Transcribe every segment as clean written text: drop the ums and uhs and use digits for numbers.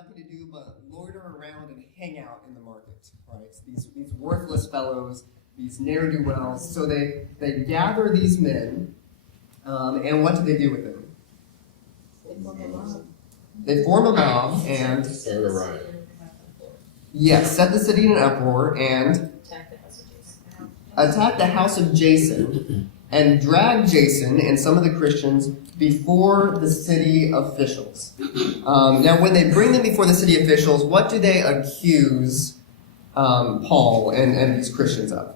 nothing to do but loiter around and hang out in the market, right? These worthless fellows, these ne'er-do-wells. So they gather these men, and what do they do with them? They form a mob and yes, set the city in an uproar and attack the house of Jason and drag Jason and some of the Christians before the city officials. Now, when they bring them before the city officials, what do they accuse Paul and these Christians of?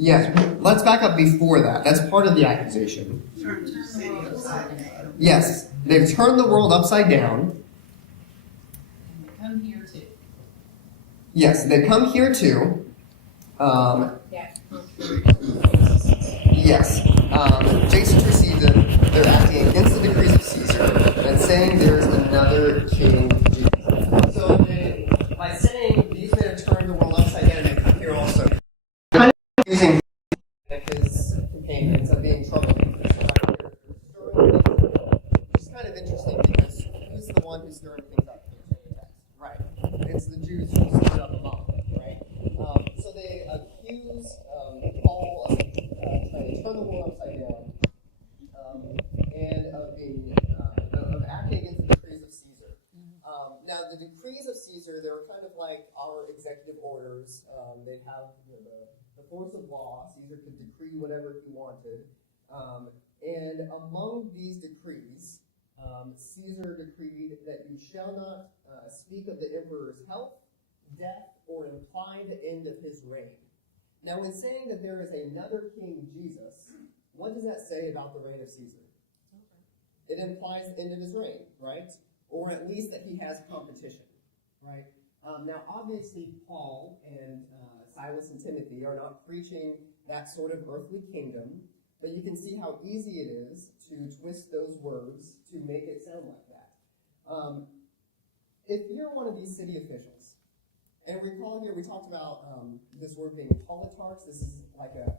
Yes, let's back up before that. That's part of the accusation. Yes, they've turned the world upside down. And they come here too. Yes, they come here too. Yes. Jason received them. They're acting against the decrees of Caesar and saying there's another king, Jesus. So by saying these men have turned the world upside down and they come here also, kind of using his companions of being troubled. Which is kind of interesting because who's the one who's stirring things up in the text? Right. It's the Jews who stirred up a mob, right? So they accuse Paul of trying to turn the world upside down and of acting against the decrees of Caesar. Now, the decrees of Caesar, they were kind of like our executive orders. They'd have the force of law. Caesar could decree whatever he wanted. And among these decrees, Caesar decreed that you shall not speak of the emperor's health, death, or imply the end of his reign. Now, in saying that there is another king, Jesus, what does that say about the reign of Caesar? It implies the end of his reign, right? Or at least that he has competition, right? Now, obviously, Paul and Silas and Timothy are not preaching that sort of earthly kingdom, but you can see how easy it is to twist those words to make it sound like that. If you're one of these city officials, and recall here we talked about this word being politarchs. This is like a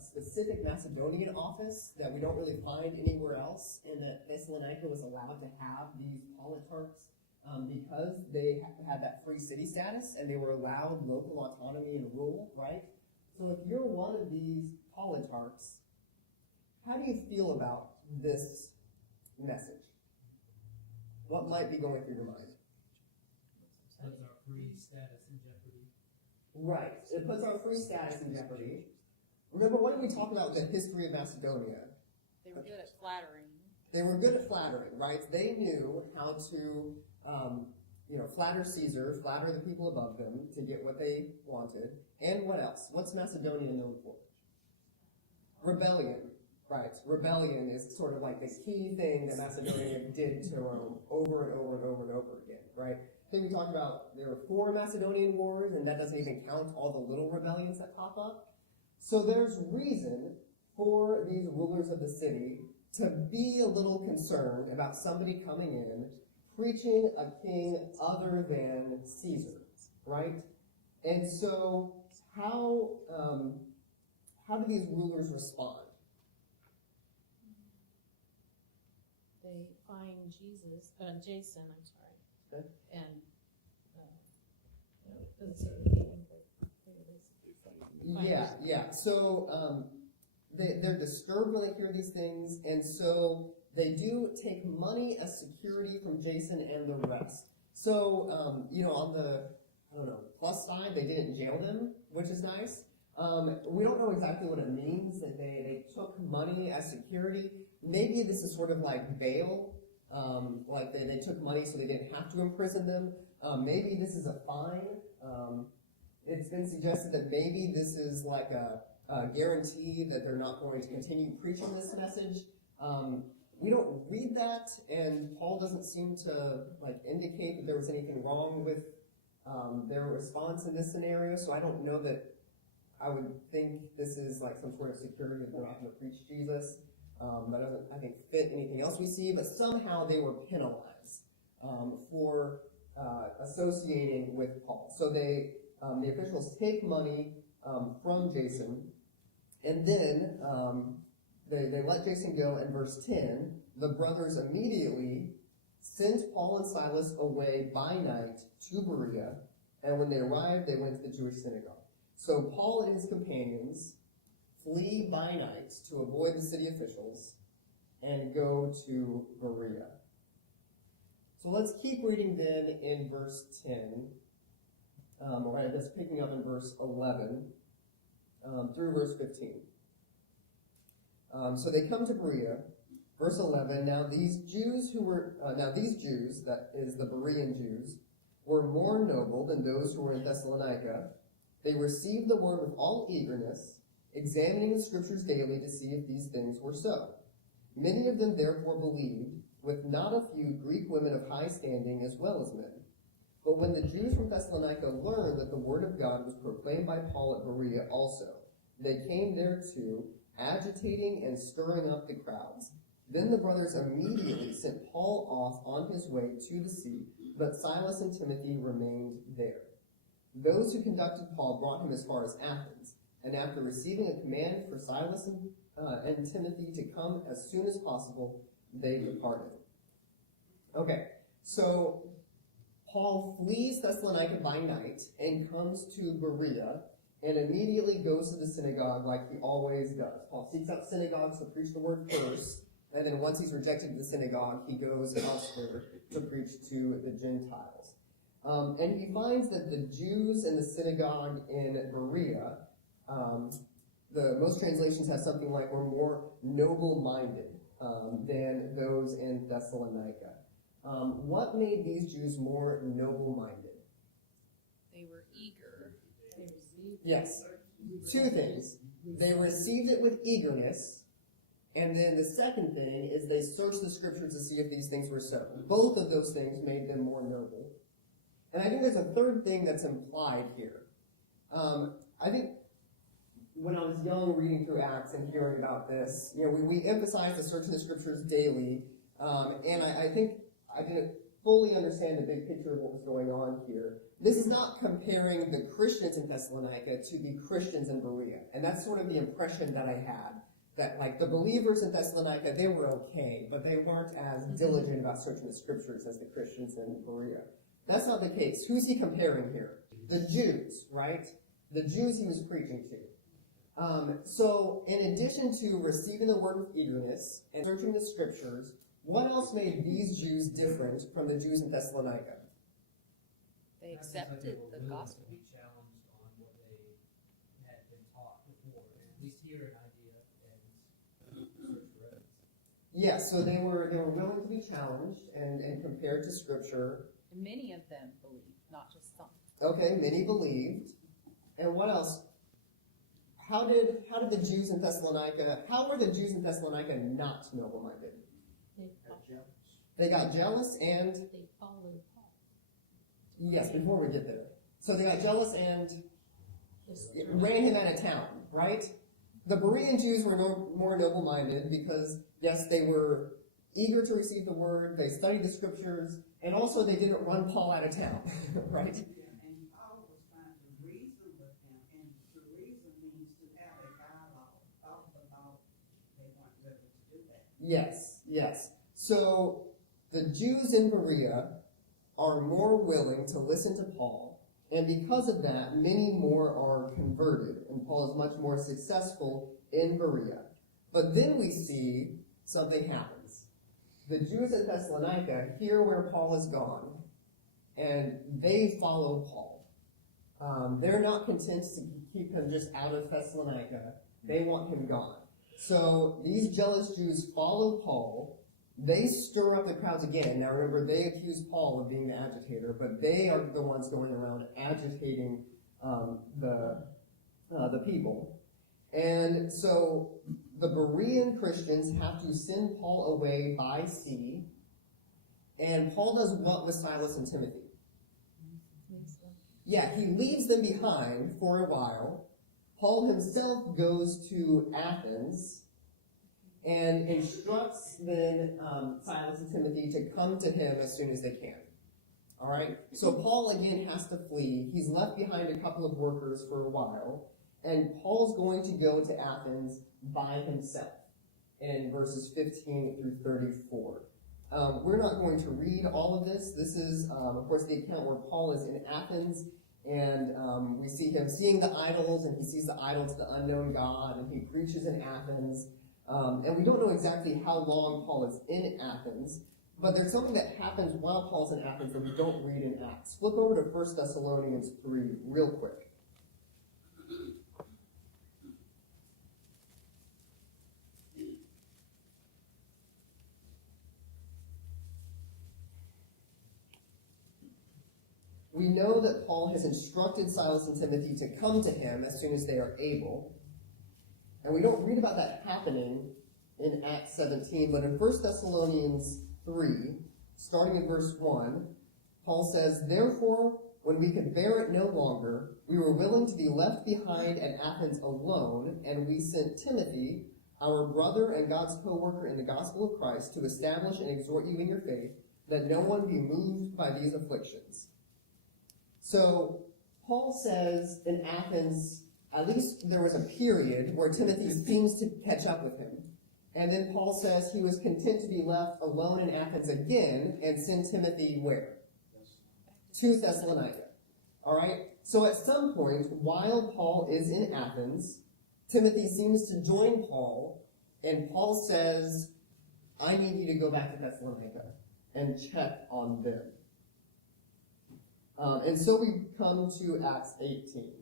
specific Macedonian office that we don't really find anywhere else, and that Thessalonica was allowed to have these politarchs because they had that free city status and they were allowed local autonomy and rule, right? So if you're one of these politarchs, how do you feel about this message? What might be going through your mind? Puts our free status in jeopardy. Right. It puts our free status in jeopardy. Remember, what did we talk about with the history of Macedonia? They were good at flattering. They were good at flattering, right? They knew how to, flatter Caesar, flatter the people above them to get what they wanted. And what else? What's Macedonia known for? Rebellion. Right. Rebellion is sort of like the key thing that Macedonia did to Rome over and over and over and over again, right? I think we talked about there were 4 Macedonian wars, and that doesn't even count all the little rebellions that pop up. So there's reason for these rulers of the city to be a little concerned about somebody coming in preaching a king other than Caesar, right? And so how do these rulers respond? They find Jason, I'm sorry, Okay. and Yeah. So they're disturbed when they hear these things, and so they do take money as security from Jason and the rest. So on the plus side, they didn't jail them, which is nice. We don't know exactly what it means that they took money as security. Maybe this is sort of like bail, like they took money so they didn't have to imprison them. Maybe this is a fine. It's been suggested that maybe this is like a guarantee that they're not going to continue preaching this message. We don't read that, and Paul doesn't seem to indicate that there was anything wrong with their response in this scenario, so I don't know that I would think this is like some sort of security that they're not going to preach Jesus. That doesn't, I think, fit anything else we see, but somehow they were penalized for associating with Paul. So the officials take money from Jason, and then they let Jason go. In verse 10, the brothers immediately sent Paul and Silas away by night to Berea, and when they arrived, they went to the Jewish synagogue. So Paul and his companions flee by night to avoid the city officials and go to Berea. So let's keep reading then in verse 10, or I guess picking up in verse 11 through verse 15. So they come to Berea. Verse 11, now these Jews, that is the Berean Jews, were more noble than those who were in Thessalonica. They received the word with all eagerness, examining the scriptures daily to see if these things were so. Many of them therefore believed, with not a few Greek women of high standing as well as men. But when the Jews from Thessalonica learned that the word of God was proclaimed by Paul at Berea also, they came there too, agitating and stirring up the crowds. Then the brothers immediately sent Paul off on his way to the sea, but Silas and Timothy remained there. Those who conducted Paul brought him as far as Athens, and after receiving a command for Silas and Timothy to come as soon as possible, they departed. Okay, so Paul flees Thessalonica by night and comes to Berea and immediately goes to the synagogue like he always does. Paul seeks out synagogues to preach the word first, and then once he's rejected in the synagogue, he goes elsewhere to preach to the Gentiles. And he finds that the Jews in the synagogue in Berea, most translations have something like were more noble-minded than those in Thessalonica. What made these Jews more noble-minded? They were eager. They received. Yes. Two things. They received it with eagerness, and then the second thing is they searched the scriptures to see if these things were so. Both of those things made them more noble. And I think there's a third thing that's implied here. I think when I was young reading through Acts and hearing about this, we emphasize the search in the scriptures daily, and I think I didn't fully understand the big picture of what was going on here. This is not comparing the Christians in Thessalonica to the Christians in Berea. And that's sort of the impression that I had, that like the believers in Thessalonica, they were okay, but they weren't as diligent about searching the scriptures as the Christians in Berea. That's not the case. Who's he comparing here? The Jews, right? The Jews he was preaching to. So in addition to receiving the word with eagerness and searching the scriptures, what else made these Jews different from the Jews in Thessalonica? They accepted the gospel. Be challenged on what they had been taught before, and at least hear an idea and search for evidence. Yes, so they were willing to be challenged and compared to scripture. And many of them believed, not just some. Okay, many believed. And what else? How were the Jews in Thessalonica not noble-minded? They got jealous and They followed Paul. yes, before we get there. So they got jealous and ran him out of town, right? The Berean Jews were more noble-minded because, yes, they were eager to receive the word, they studied the scriptures, and also they didn't run Paul out of town, right? And Paul was trying to reason with him, and to reason means to have a dialogue, talk about they weren't ready to do that. Yes. So the Jews in Berea are more willing to listen to Paul, and because of that, many more are converted, and Paul is much more successful in Berea. But then we see something happens. The Jews in Thessalonica hear where Paul is gone, and they follow Paul. They're not content to keep him just out of Thessalonica. They want him gone. So these jealous Jews follow Paul. They stir up the crowds again. Now remember, they accuse Paul of being the agitator, but they are the ones going around agitating the people. And so the Berean Christians have to send Paul away by sea, and Paul does what with Silas and Timothy? Yeah, he leaves them behind for a while. Paul himself goes to Athens and instructs then Silas and Timothy to come to him as soon as they can. All right? So Paul again has to flee. He's left behind a couple of workers for a while, and Paul's going to go to Athens by himself in verses 15 through 34. We're not going to read all of this. This is, of course, the account where Paul is in Athens, and we see him seeing the idols, and he sees the idol to the unknown God, and he preaches in Athens. And we don't know exactly how long Paul is in Athens, but there's something that happens while Paul's in Athens that we don't read in Acts. Flip over to 1 Thessalonians 3 real quick. We know that Paul has instructed Silas and Timothy to come to him as soon as they are able. And we don't read about that happening in Acts 17, but in 1 Thessalonians 3, starting in verse 1, Paul says, "Therefore, when we could bear it no longer, we were willing to be left behind at Athens alone, and we sent Timothy, our brother and God's co-worker in the gospel of Christ, to establish and exhort you in your faith, that no one be moved by these afflictions." So, Paul says in Athens, at least there was a period where Timothy seems to catch up with him. And then Paul says he was content to be left alone in Athens again and send Timothy where? To Thessalonica. All right? So at some point, while Paul is in Athens, Timothy seems to join Paul, and Paul says, "I need you to go back to Thessalonica and check on them." And so we come to Acts 18.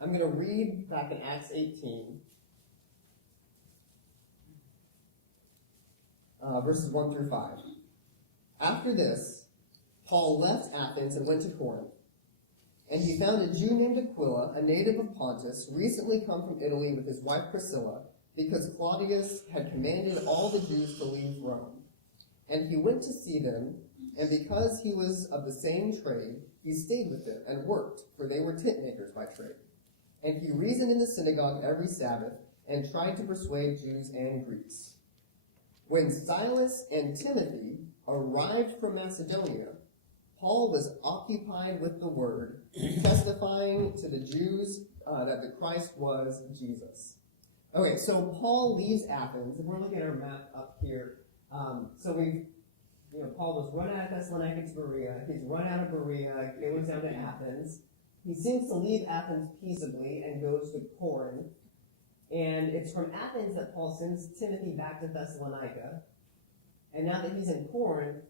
I'm going to read back in Acts 18, verses 1 through 5. "After this, Paul left Athens and went to Corinth. And he found a Jew named Aquila, a native of Pontus, recently come from Italy with his wife Priscilla, because Claudius had commanded all the Jews to leave Rome. And he went to see them, and because he was of the same trade, he stayed with them and worked, for they were tent makers by trade. And he reasoned in the synagogue every Sabbath, and tried to persuade Jews and Greeks. When Silas and Timothy arrived from Macedonia, Paul was occupied with the word, testifying to the Jews that the Christ was Jesus." Okay, so Paul leaves Athens, and we're looking at our map up here. Paul was run out of Thessalonica to Berea. He's run out of Berea, goes down to Athens. He seems to leave Athens peaceably and goes to Corinth. And it's from Athens that Paul sends Timothy back to Thessalonica. And now that he's in Corinth,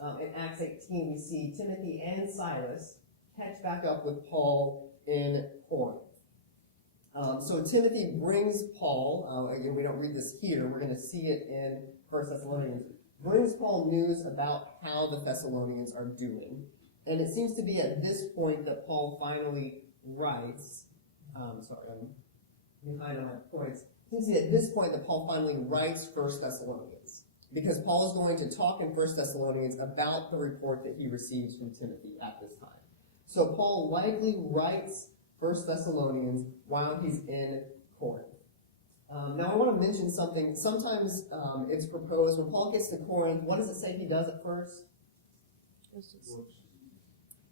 in Acts 18, we see Timothy and Silas catch back up with Paul in Corinth. So Timothy brings Paul, again, we don't read this here, we're going to see it in 1 Thessalonians, brings Paul news about how the Thessalonians are doing. And it seems to be at this point that Paul finally writes, I'm behind on my points. It seems to be at this point that Paul finally writes 1 Thessalonians. Because Paul is going to talk in 1 Thessalonians about the report that he receives from Timothy at this time. So Paul likely writes 1 Thessalonians while he's in Corinth. Now I want to mention something. Sometimes it's proposed when Paul gets to Corinth, what does it say he does at first?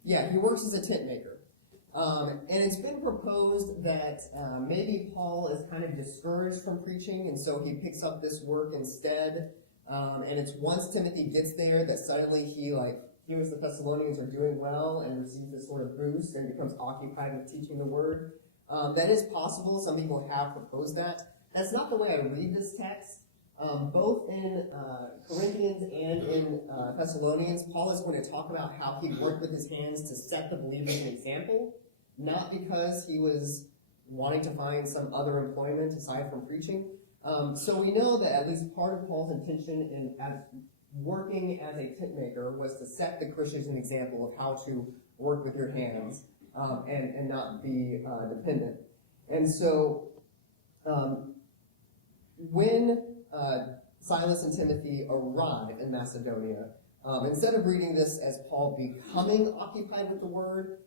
Yeah, he works as a tent maker. And it's been proposed that maybe Paul is kind of discouraged from preaching, and so he picks up this work instead. And it's once Timothy gets there that suddenly he hears the Thessalonians are doing well and receives this sort of boost and becomes occupied with teaching the word. That is possible. Some people have proposed that. That's not the way I read this text. Both in Corinthians and in Thessalonians, Paul is going to talk about how he worked with his hands to set the believers an example, not because he was wanting to find some other employment aside from preaching. So we know that at least part of Paul's intention in working as a tent maker was to set the Christians an example of how to work with your hands and not be dependent. And so when Silas and Timothy arrive in Macedonia, instead of reading this as Paul becoming occupied with the word,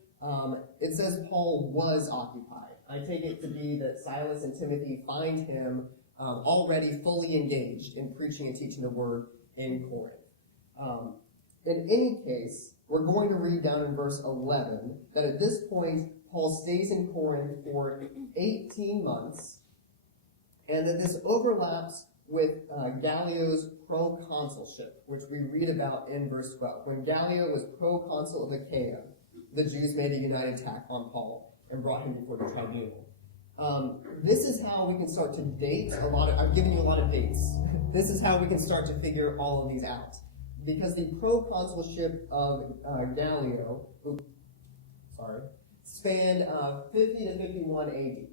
it says Paul was occupied. I take it to be that Silas and Timothy find him already fully engaged in preaching and teaching the word in Corinth. In any case, we're going to read down in verse 11 that at this point, Paul stays in Corinth for 18 months, and that this overlaps with Gallio's proconsulship, which we read about in verse 12. When Gallio was proconsul of Achaia, the Jews made a united attack on Paul and brought him before the tribunal. This is how we can start to date I've given you a lot of dates. This is how we can start to figure all of these out. Because the proconsulship of Gallio, spanned 50 to 51 AD.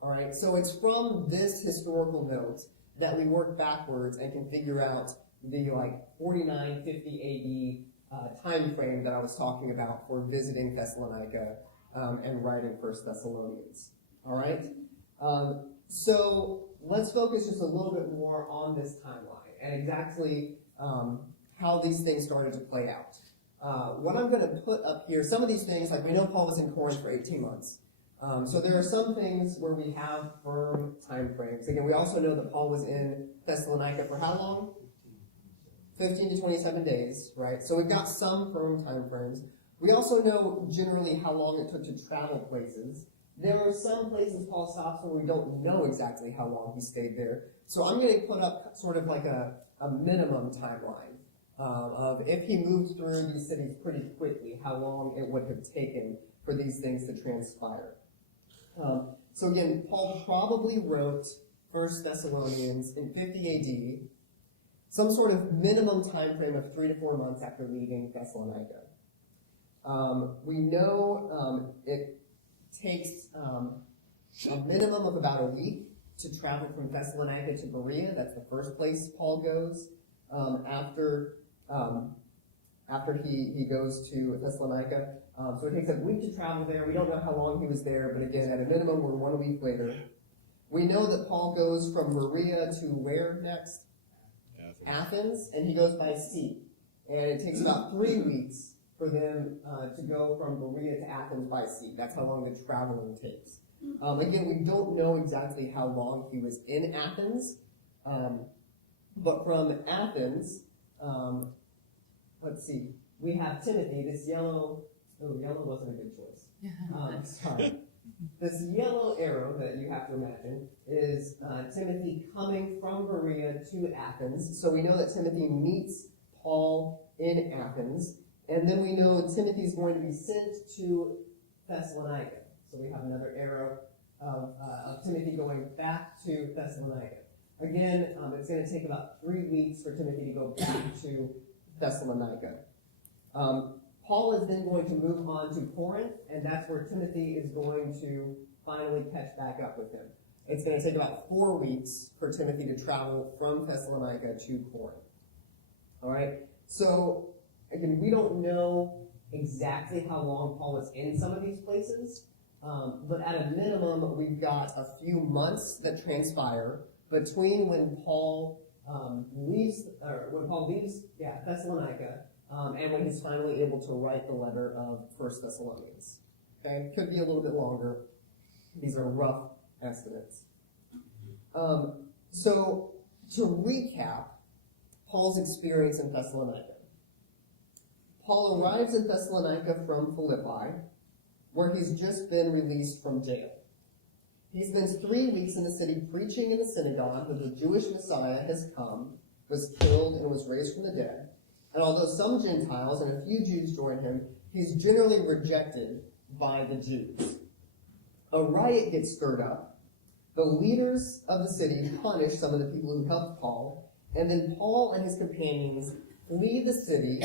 All right, so it's from this historical note that we work backwards and can figure out the 49, 50 AD time frame that I was talking about for visiting Thessalonica and writing First Thessalonians. All right, so let's focus just a little bit more on this timeline and exactly how these things started to play out. What I'm going to put up here, some of these things, like we know Paul was in Corinth for 18 months. So there are some things where we have firm time frames. Again, we also know that Paul was in Thessalonica for how long? 15 to 27 days, right? So we've got some firm time frames. We also know generally how long it took to travel places. There are some places Paul stops where we don't know exactly how long he stayed there. So I'm going to put up sort of like a minimum timeline of if he moved through these cities pretty quickly, how long it would have taken for these things to transpire. So again, Paul probably wrote 1 Thessalonians in 50 AD, some sort of minimum time frame of 3 to 4 months after leaving Thessalonica. We know it takes a minimum of about a week to travel from Thessalonica to Berea. That's the first place Paul goes after he goes to Thessalonica. So it takes a week to travel there. We don't know how long he was there, but again, at a minimum, we're 1 week later. We know that Paul goes from Berea to where next? Athens, and he goes by sea. And it takes about 3 weeks for them to go from Berea to Athens by sea. That's how long the traveling takes. Again, we don't know exactly how long he was in Athens, but from Athens, let's see, we have Timothy, this yellow wasn't a good choice. Sorry. This yellow arrow that you have to imagine is Timothy coming from Berea to Athens. So we know that Timothy meets Paul in Athens. And then we know Timothy is going to be sent to Thessalonica. So we have another arrow of Timothy going back to Thessalonica. Again, it's going to take about 3 weeks for Timothy to go back to Thessalonica. Paul is then going to move on to Corinth, and that's where Timothy is going to finally catch back up with him. It's going to take about 4 weeks for Timothy to travel from Thessalonica to Corinth. All right? So, again, we don't know exactly how long Paul was in some of these places, but at a minimum, we've got a few months that transpire between when Paul leaves Thessalonica and when he's finally able to write the letter of 1 Thessalonians. Okay, could be a little bit longer. These are rough estimates. So to recap Paul's experience in Thessalonica. Paul arrives in Thessalonica from Philippi, where he's just been released from jail. He spends 3 weeks in the city preaching in the synagogue that the Jewish Messiah has come, was killed, and was raised from the dead. And although some Gentiles and a few Jews join him, he's generally rejected by the Jews. A riot gets stirred up. The leaders of the city punish some of the people who helped Paul, and then Paul and his companions flee the city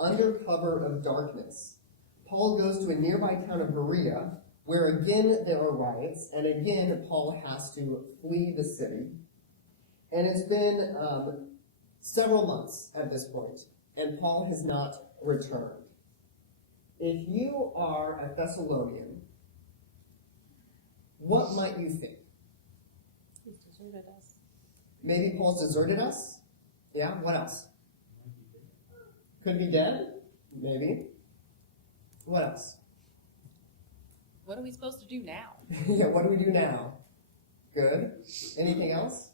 under cover of darkness. Paul goes to a nearby town of Berea, where again there are riots, and again Paul has to flee the city. And it's been several months at this point, and Paul has not returned. If you are a Thessalonian, what might you think? He's deserted us. Maybe Paul's deserted us? Yeah, what else? Could be dead? Maybe. What else? What are we supposed to do now? Yeah, what do we do now? Good. Anything else?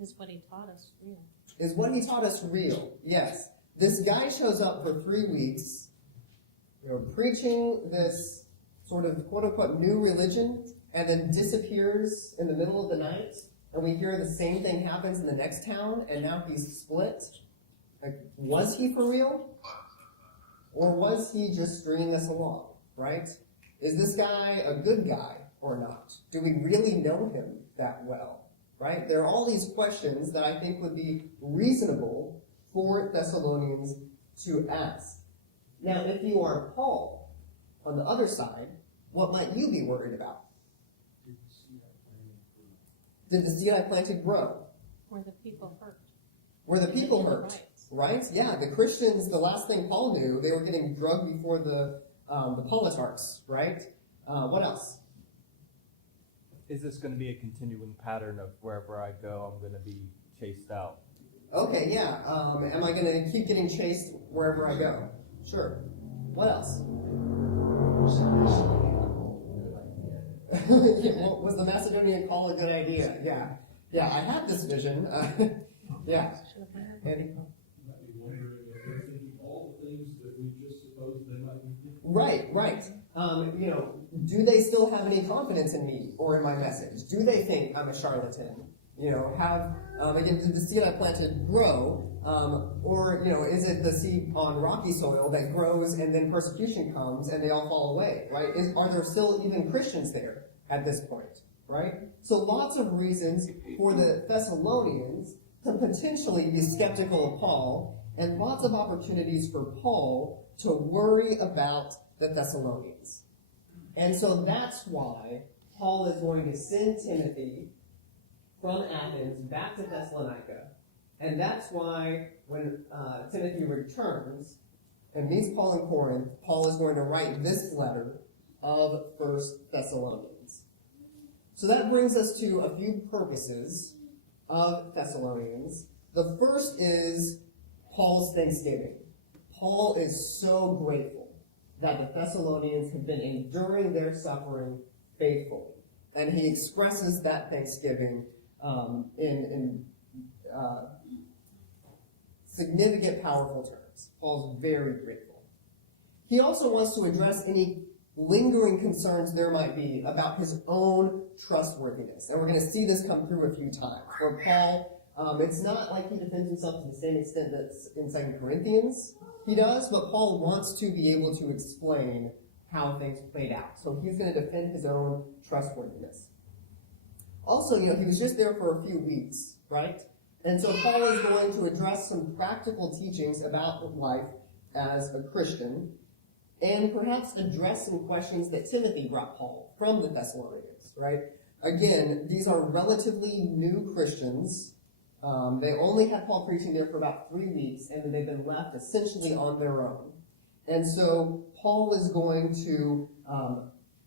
Is what he taught us real. Is what he taught us real? Yes. This guy shows up for 3 weeks, preaching this sort of quote-unquote new religion, and then disappears in the middle of the night and we hear the same thing happens in the next town, and now he's split. Like, was he for real? Or was he just stringing us along, right? Is this guy a good guy or not? Do we really know him that well, right? There are all these questions that I think would be reasonable for Thessalonians to ask. Now, if you are Paul, on the other side, what might you be worried about? Did the seed I planted grow? Were the people hurt? Were the people hurt? Right? Yeah, the Christians, the last thing Paul knew, they were getting drugged before the politarchs, right? What else? Is this going to be a continuing pattern of wherever I go, I'm going to be chased out? Okay, yeah. Am I going to keep getting chased wherever I go? Sure. What else? Yeah, well, was the Macedonian call a good idea? Yeah. Yeah, I had this vision. Yeah. Andy? Right. Do they still have any confidence in me or in my message? Do they think I'm a charlatan? Again, did the seed I planted grow? Or is it the seed on rocky soil that grows and then persecution comes and they all fall away, right? Are there still even Christians there at this point, right? So lots of reasons for the Thessalonians to potentially be skeptical of Paul, and lots of opportunities for Paul to worry about the Thessalonians. And so that's why Paul is going to send Timothy from Athens back to Thessalonica. And that's why when Timothy returns and meets Paul in Corinth, Paul is going to write this letter of 1 Thessalonians. So that brings us to a few purposes of Thessalonians. The first is Paul's thanksgiving. Paul is so grateful that the Thessalonians have been enduring their suffering faithfully. And he expresses that thanksgiving in significant, powerful terms. Paul's very grateful. He also wants to address any lingering concerns there might be about his own trustworthiness. And we're going to see this come through a few times. Where Paul, it's not like he defends himself to the same extent that's in 2 Corinthians he does, but Paul wants to be able to explain how things played out. So he's going to defend his own trustworthiness. Also, he was just there for a few weeks, right? And so Paul is going to address some practical teachings about life as a Christian, and perhaps address some questions that Timothy brought Paul from the Thessalonians, right? Again, these are relatively new Christians. They only had Paul preaching there for about 3 weeks, and then they've been left essentially on their own. And so Paul is going to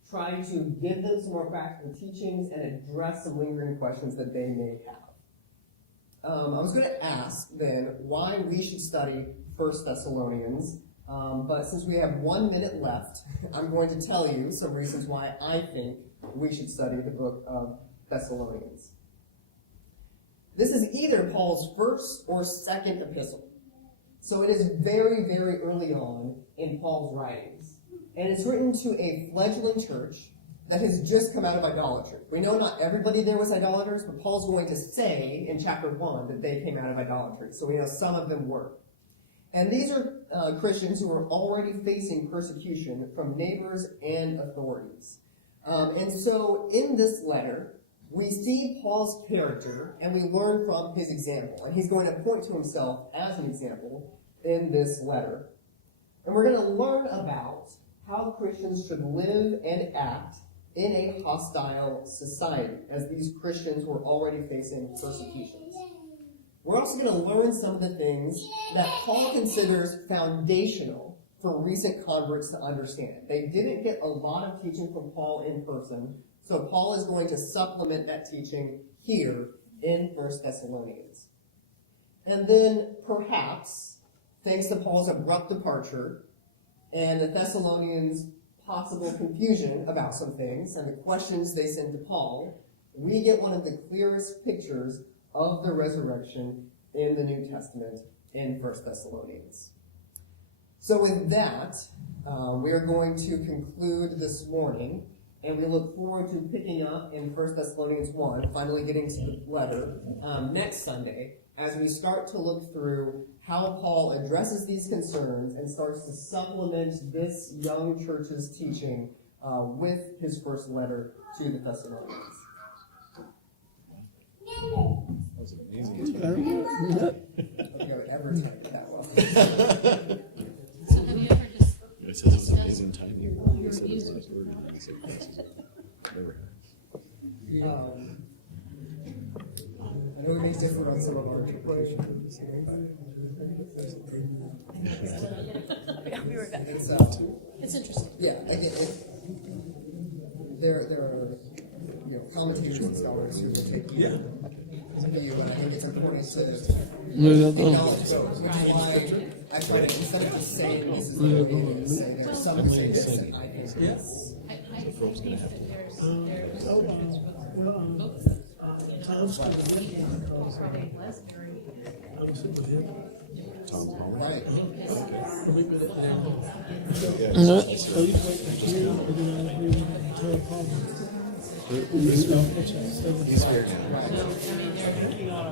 try to give them some more practical teachings and address some lingering questions that they may have. I was going to ask then why we should study 1 Thessalonians, but since we have 1 minute left, I'm going to tell you some reasons why I think we should study the book of Thessalonians. This is either Paul's first or second epistle. So it is very, very early on in Paul's writings. And it's written to a fledgling church that has just come out of idolatry. We know not everybody there was idolaters, but Paul's going to say in chapter 1 that they came out of idolatry. So we know some of them were. And these are Christians who are already facing persecution from neighbors and authorities. And so in this letter, we see Paul's character and we learn from his example. And he's going to point to himself as an example in this letter. And we're going to learn about how Christians should live and act in a hostile society, as these Christians were already facing persecutions. We're also going to learn some of the things that Paul considers foundational for recent converts to understand. They didn't get a lot of teaching from Paul in person, so Paul is going to supplement that teaching here in 1 Thessalonians. And then, perhaps, thanks to Paul's abrupt departure and the Thessalonians' possible confusion about some things and the questions they send to Paul, we get one of the clearest pictures of the resurrection in the New Testament in 1 Thessalonians. So with that, we are going to conclude this morning. and we look forward to picking up in 1 Thessalonians 1, finally getting to the letter, next Sunday, as we start to look through how Paul addresses these concerns and starts to supplement this young church's teaching with his first letter to the Thessalonians. Okay, every time that one. So have you ever just It says it's amazing timing. It said it's like word. It said classes. Never I know it may differ on some of our interpretation. it's interesting. Yeah, again, there are commentators and scholars who will take you view, and I think it's important to acknowledge those, which is why I try to, instead of just saying this is the way it is, say there are some who say this, and I think this. I think that there's probably less very Tom Holland. Right. He's very good.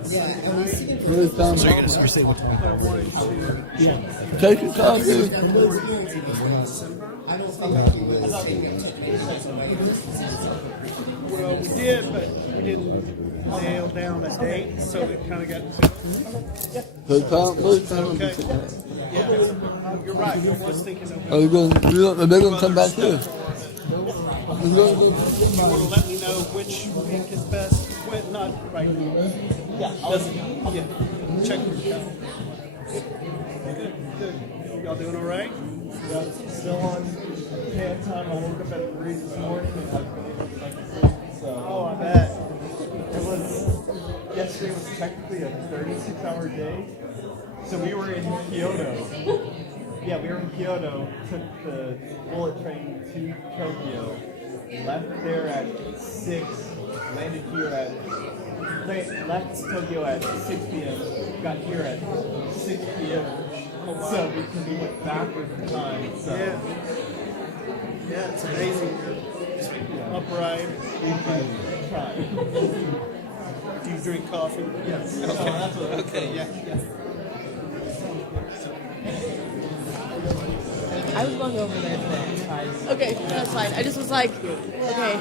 Yeah, and we see it You're saying what? Take your time, dude. I don't think that he was taking somebody Well, we did, but we didn't nail down a date, so it kind of got. Take time, please. Okay. Yeah, you're right. I was thinking of. Are you going? They're going to come back here. You want to let me know which week is best? When, not right now. Yeah. Check the calendar. Good. Y'all doing all right? Yeah, still on pad time. I woke up at 3 this morning and I've been able to make it sleep. So Oh, I bet. it was yesterday was technically a 36-hour day. So we were in Kyoto. Yeah, we were in Kyoto. Took the bullet train to Tokyo. Left there at 6. Landed here at. Left Tokyo at 6 p.m. Got here at 6 p.m. So because we went backwards in time. So Yeah, it's amazing. Upright. we've been trying. Do you drink coffee? Yes. Okay, yeah. I was going over there today. Okay, that's fine. I just was like, okay.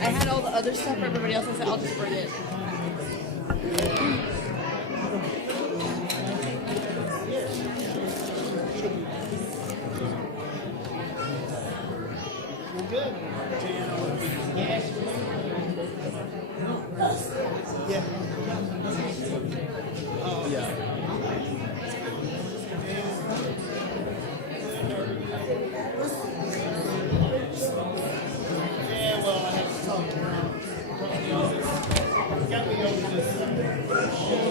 I had all the other stuff for everybody else. I said, I'll just bring it. You're good. Yes. Yeah. Yeah. Yeah, well, I have to talk to her. Got me over this.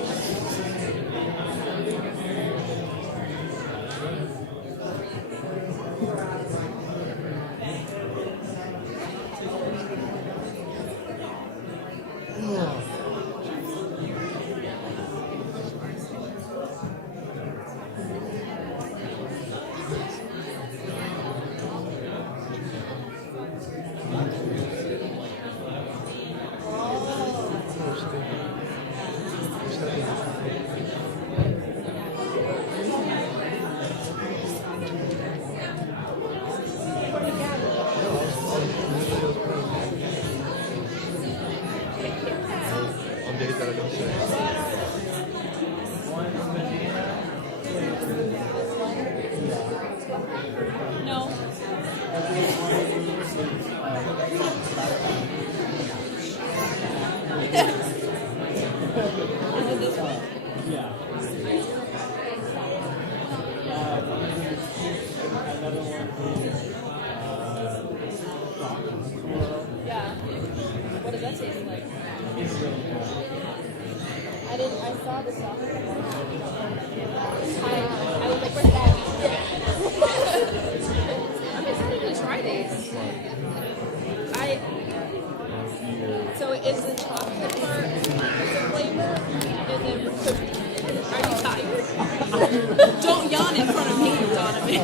On days that I don't say. no. Is it this one? Yeah. Another one is Yeah. What does that taste like? it's really good. I saw the sauce. I was like, where's that? I'm excited to try these. So is the chocolate part the flavor? And then are you tired? Don't yawn in front of me, Donovan.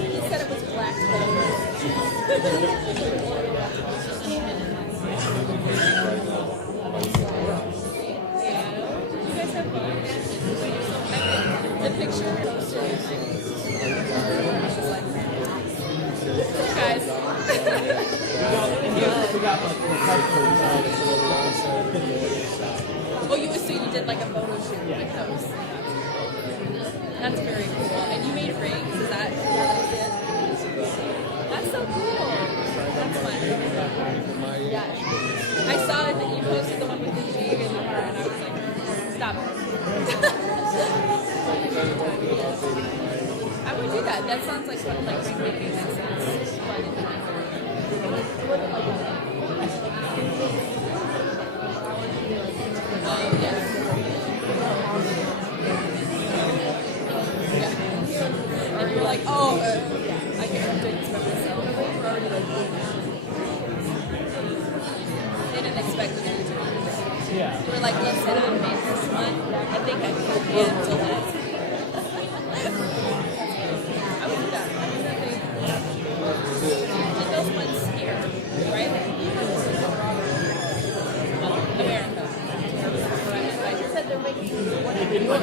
He said it was black. You guys have the picture. Guys. Oh, so you did like a photo shoot with those. That's very cool. And you made rings, is that what it? That's so cool. That's fun. Yeah. I saw it that you posted the one with the jig and the heart, and I was like, stop it. I would do that. That sounds like fun, like ring making. That sounds fun and fun. Yeah. Or you're like, oh, I can't do this by myself. They didn't expect it to be. Yeah. We're like, listen, I made this one. I think I can handle it. I would do that. I mean, they did those ones here, right? America. I said they're making one in New York.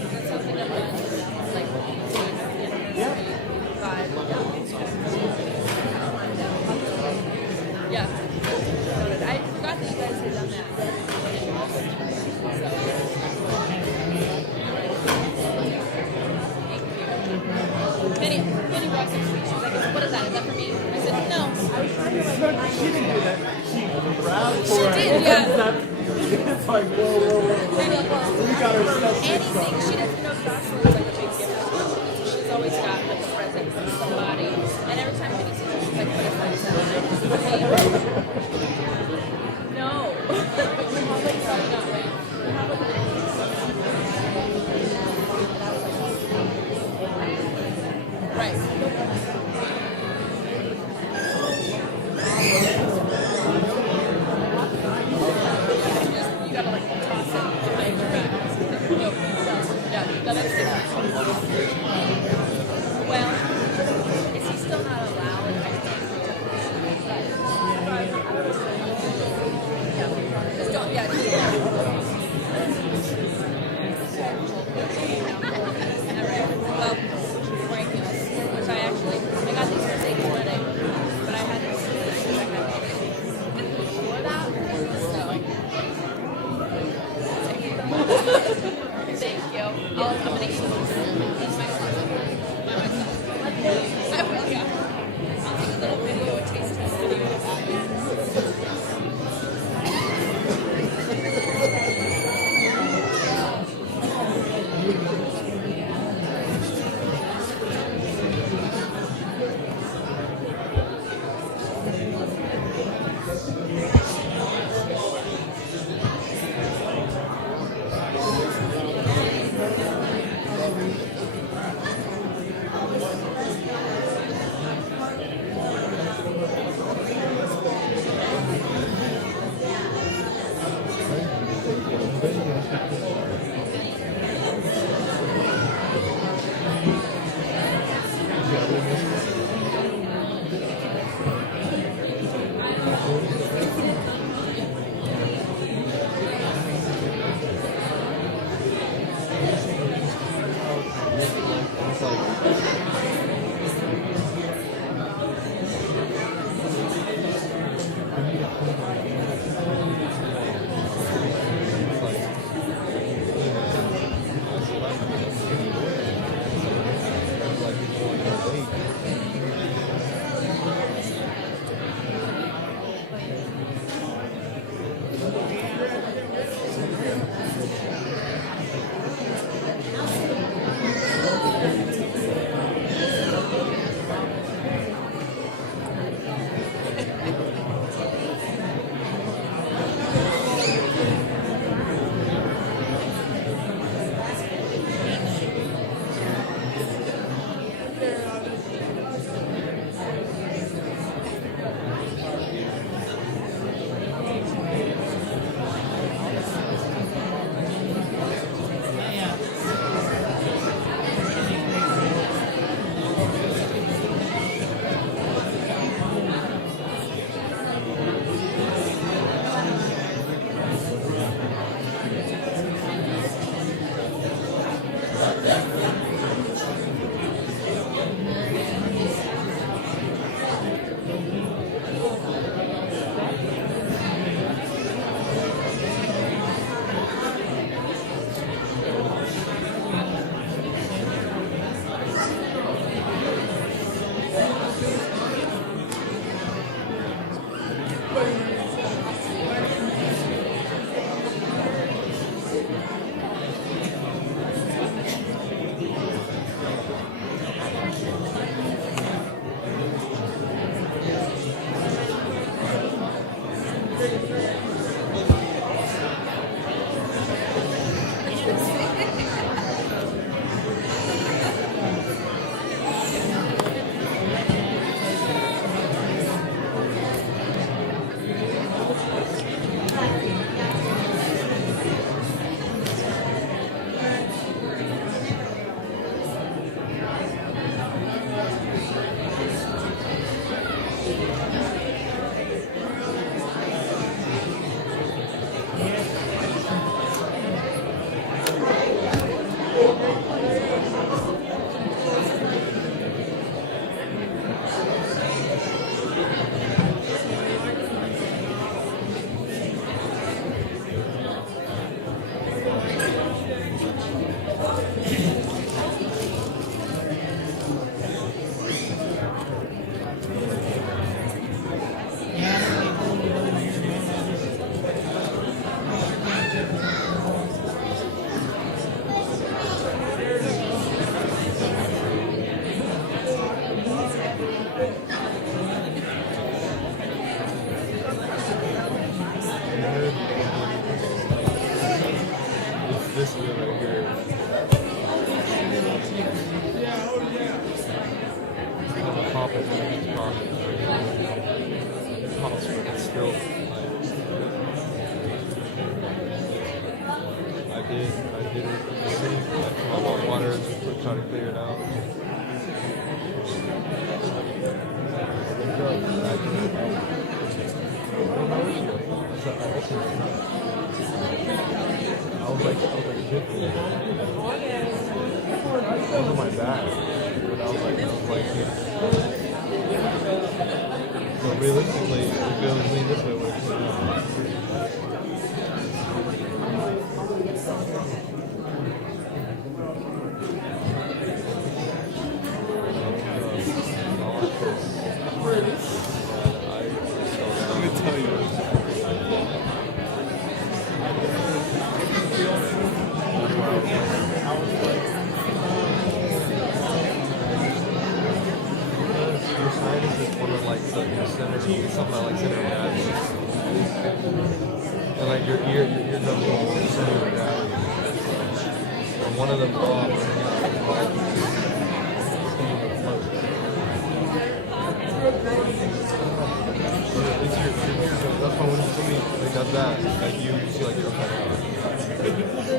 That's something that was like, yeah. I forgot that you guys had done that. Penny walks up to me. She's like, "What is that? Is that for me?" I said, "No." I was trying to like. She didn't do that. She grabbed for She it. did, yeah. It's like, whoa. We got her stuff fixed up. Anything. She doesn't know Jocelyn is like a big gift. She's always got like a present from somebody, and every time Penny sees her, she's like, "What is that?" No. Right. You gotta like toss it behind your back. No. Yeah, no, that's different. Well, is he still not allowed? Just don't, yeah, Alright, well, wearing heels, which I got these for Zane's wedding, but I had to see it because I had before that, so. Thank you. I'm gonna eat these by myself. I will, yeah. I'll take a little video, a taste test video. this is it right here. I'm a pop it and it's pop it. It pops, but it's still I did it in the sink. I come out with water and try to clear it out. I was like 50. I was on my back, but I was like, so realistically, if it was lean this way, it would have cleared out. Let me tell you. Your sinus is one of like your center, something like center of gravity. And like your eardrum is center of gravity. And one of them off, that's why when somebody like does that, like you see like you're upside down.